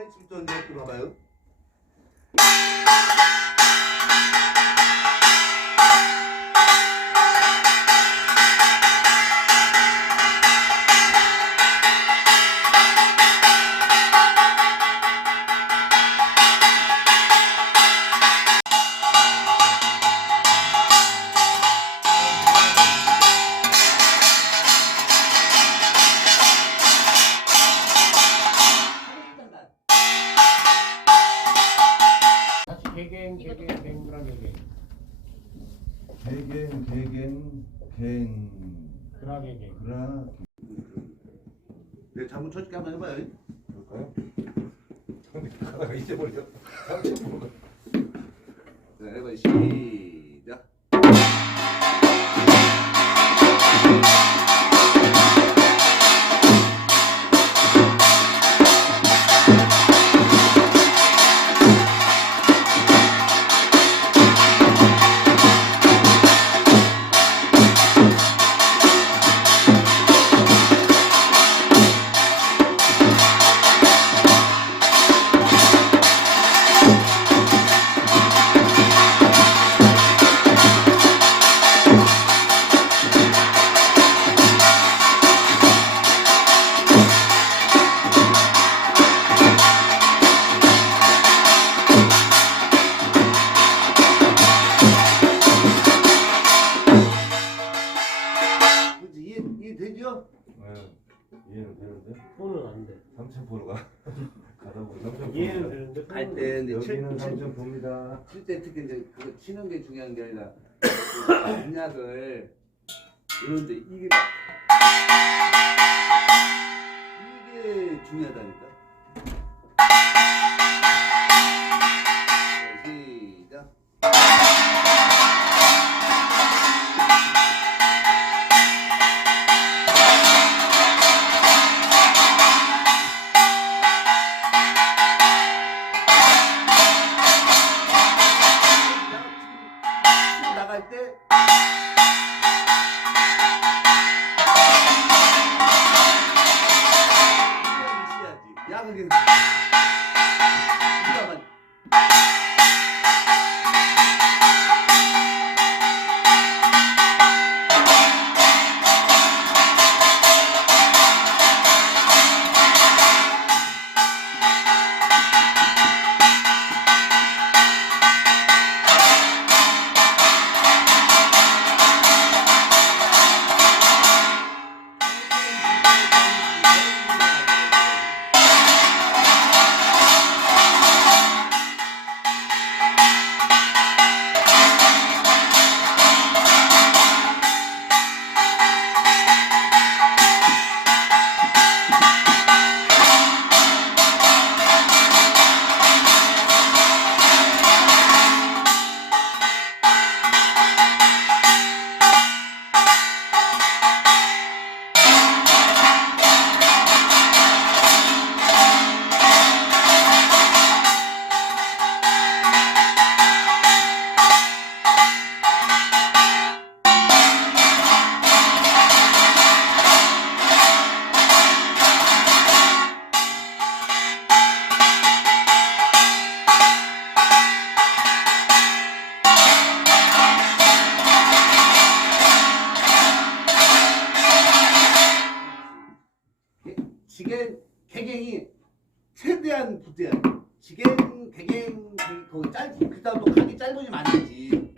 펜치부터 봐봐요. 개갱 개갱 갱그라 개갱 개겐 개겐 겐 그라 개갱 그라 네, 잠문 쳐줄게 한번 해봐요. 볼까요? 가다가 잊어버려. 삼천 번. 네, 해봐요. 시작. 갈 손은 때 근데 여기는 칠, 칠, 삼천 포입니다. 칠때 특히 이제 그거 치는 게 중요한 게 아니라 그 공약을 이런데 이게 막 이게 중요하다니까. 지겐 개갱이 최대한 붙어야 돼. 지겐 개갱 개- 거기 짧 그다음 또 각이 짧으면 안 되지.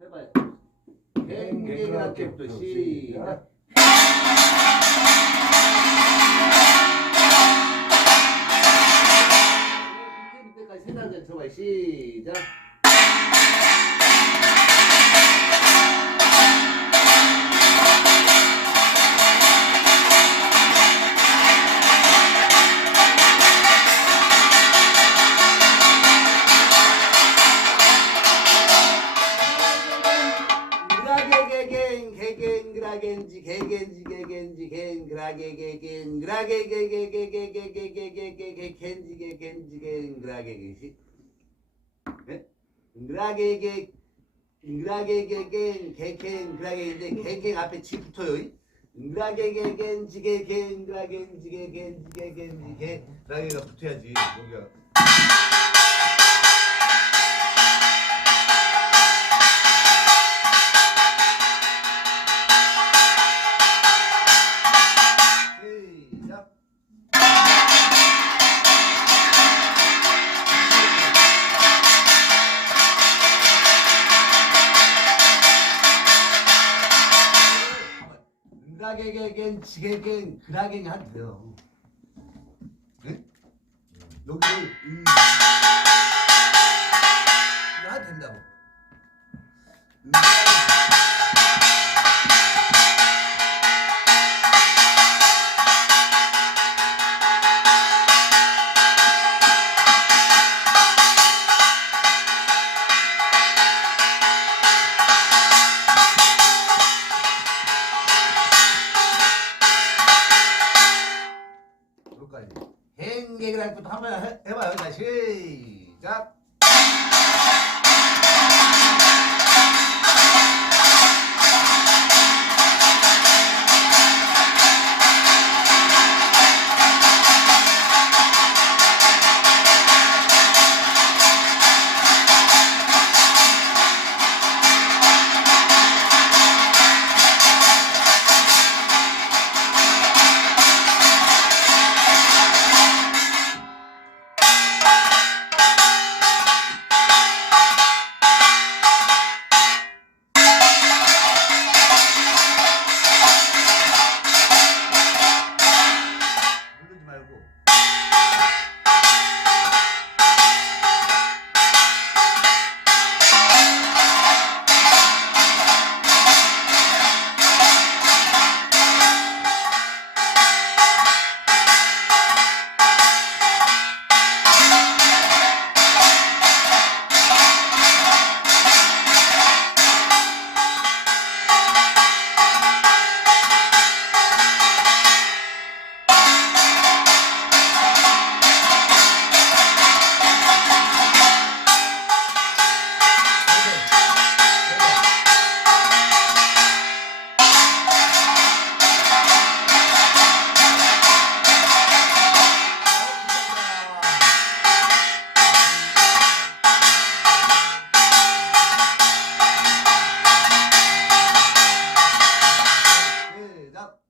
해봐요. 개갱이라 때부터 시작. 밑에 밑에까지 세 단계 들어봐요. 시작. 겐지게 겐지게 그라게게시 그라게게 그라게게겐 개겐 그라게인데 개겐 앞에 치 붙어요 그라게게겐 지게겐 그라겐 지게겐 지게겐 지게 그라게가 붙어야지 여기가 응가게게겐 지게겐 그라겐 하면 돼요. 네? 여기를 음. 시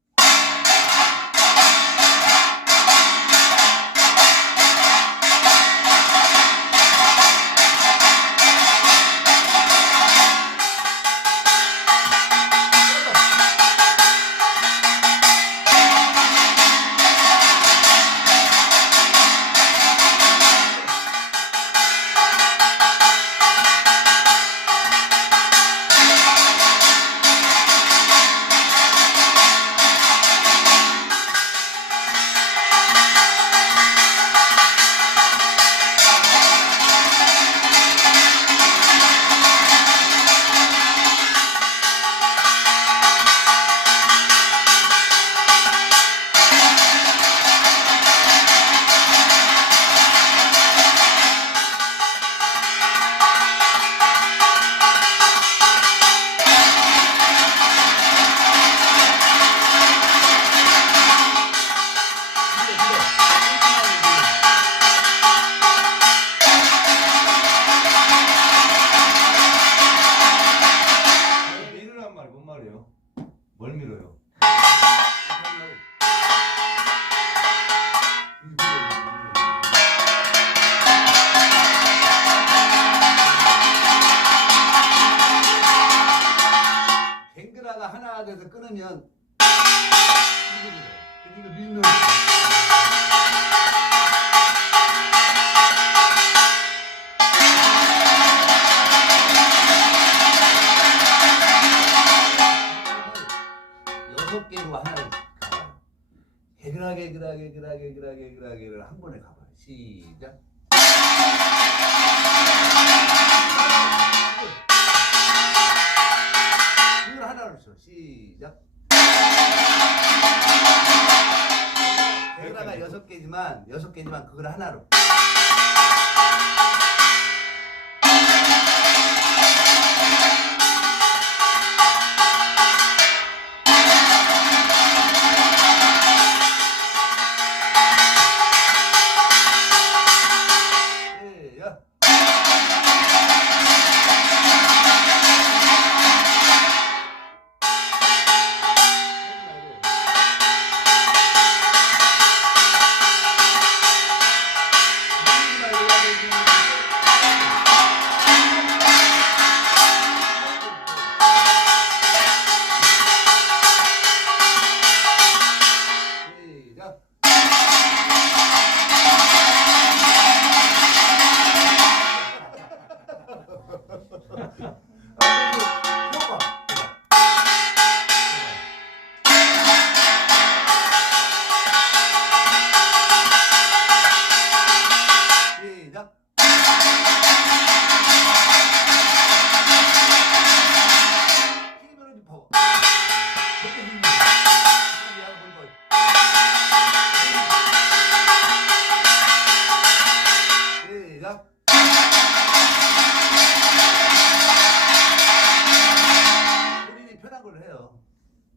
갱그라가 하나가 돼서 끊으면 이거 밀면 여섯 개로 하나를 가봐요. 개그라 개그라 개그라 개그라 개그라 개그라 한 번에 가봐요. 시작. 시작. 개그라가 여섯 개지만 여섯 개지만 그걸 하나로.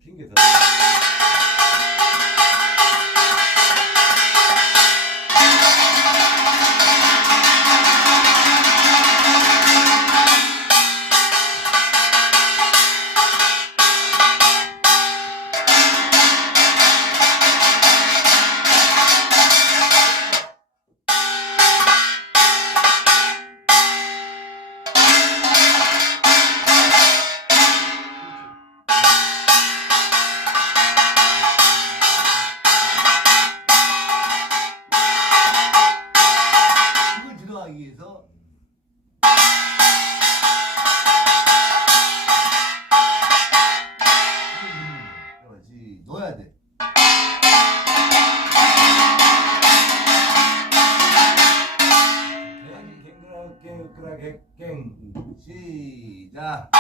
핑계 대. 그라게 갱. 시작.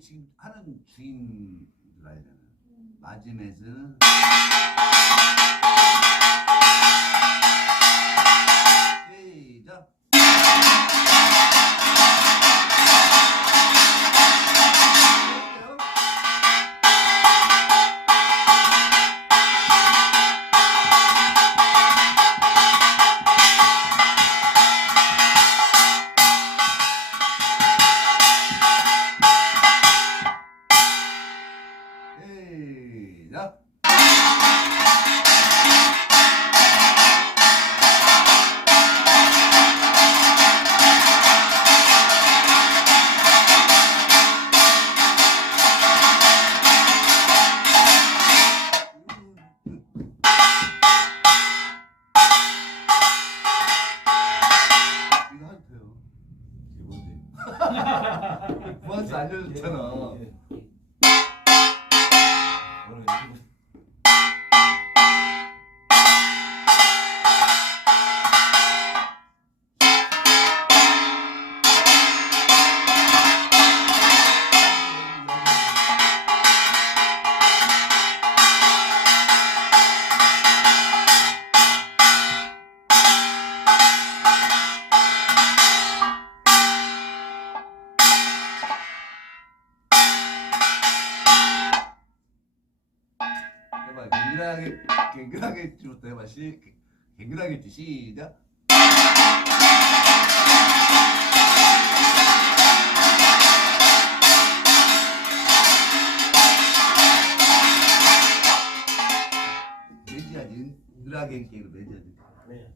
지금 하는 주인 들어야 되나 마지막에는 뭔데? 부한테 알려줬잖아. 예. 갱글하게 갱글하게 찌부터 해봐 시 갱글하게 찌 시작. 매지하지. 갱글하게 갱으로 매지하지. 네.